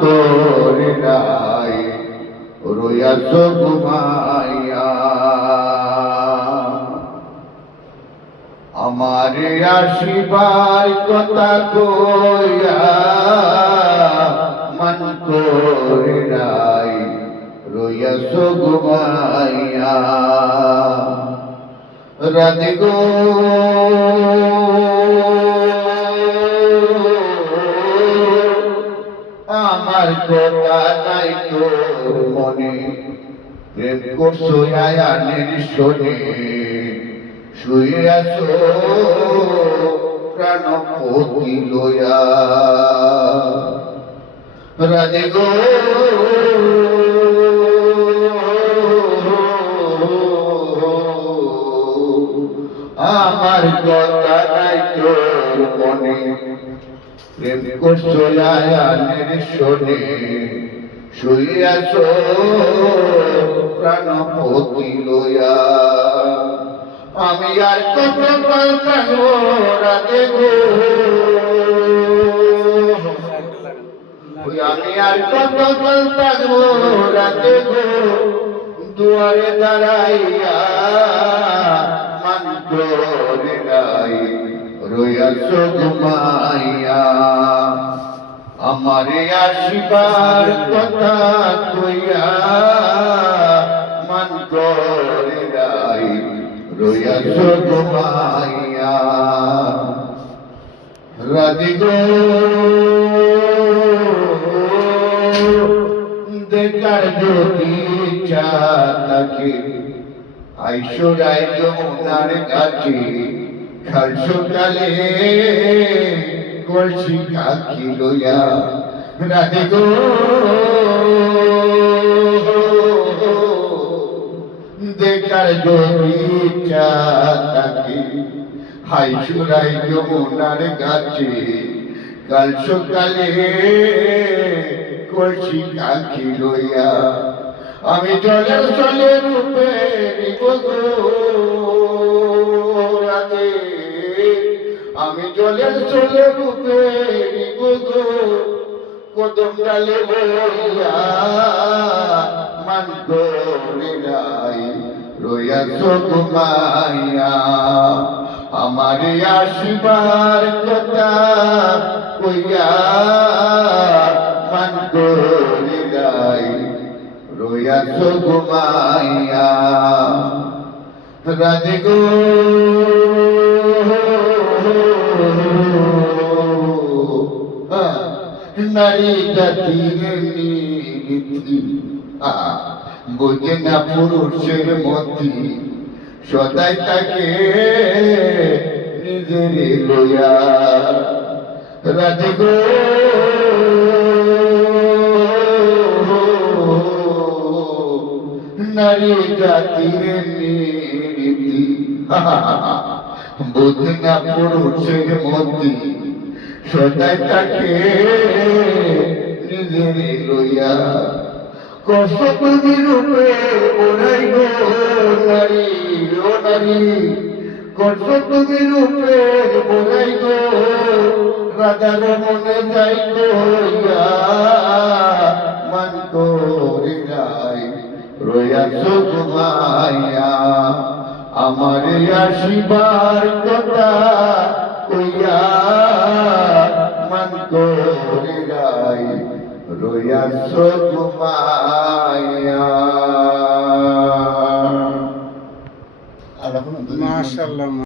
করে নাই রইয়াছ ঘুমাইয়া আমার আসিবার কথা কইয়া মন করে নাই রইয়াছ ঘুমাইয়া রাধে গো আমার কথা নাই তোর মনে প্রেম করছো আয়ানের শোনে শুয়ে আছো প্রাণপতি লয়া রাধে গো আমার কথা নাই তোর মনে প্রেম করছো আয়ানের শোনে শুয়ে আছো প্রাণপতি লয়া আমি আর কত কাল থাকবো রাধে গো আমি আর কত কাল থাকবো রাধে গো দুয়ারে দাঁড়াইয়া মান করে নাই রইয়াছ ঘুমাইয়া আমারে আসিবার কথা কইয়া মান করে নাই রইয়াছ ঘুমাইয়া রাধে গো দেখার যদি ইচ্ছা থাকে আইসরাই যমুনার কাছে কাল সকালে কলসি কাকি লইয়া রাধে গো দেখার যদি ইচ্ছা থাকে আইসরাই যমুনার কাছে কাল সকালে কলসি কাকি লইয়া আমি জলের চলে রূপে রাধে আমি জলের চলে রূপে কদম ডালে বইয়া মান করে নাই রইয়াছ ঘুমাইয়া আমার আসিবার কথা কইয়া মান করে নাই রইয়াছ ঘুমাইয়া রাধে গো নারী জাতির নীতি বোঝে না পুরুষের মতি সদাই তাকে নিজের লইয়া রাধে গো নারী জাতির নীতি বোঝে না পুরুষের মতি সদাই তাকে নিজের লইয়া কষ্ট তুমি রূপে ওরাই গো নারী ও নারী কষ্ট তুমি রূপে ওরাই গো রাধার মনে যাই কইয়া মান করে নাই রইয়াছ ঘুমাইয়া আমার আসিবার কথা কইয়া মান করে নাই রইয়াছ ঘুমাইয়া। মাশাআল্লাহ।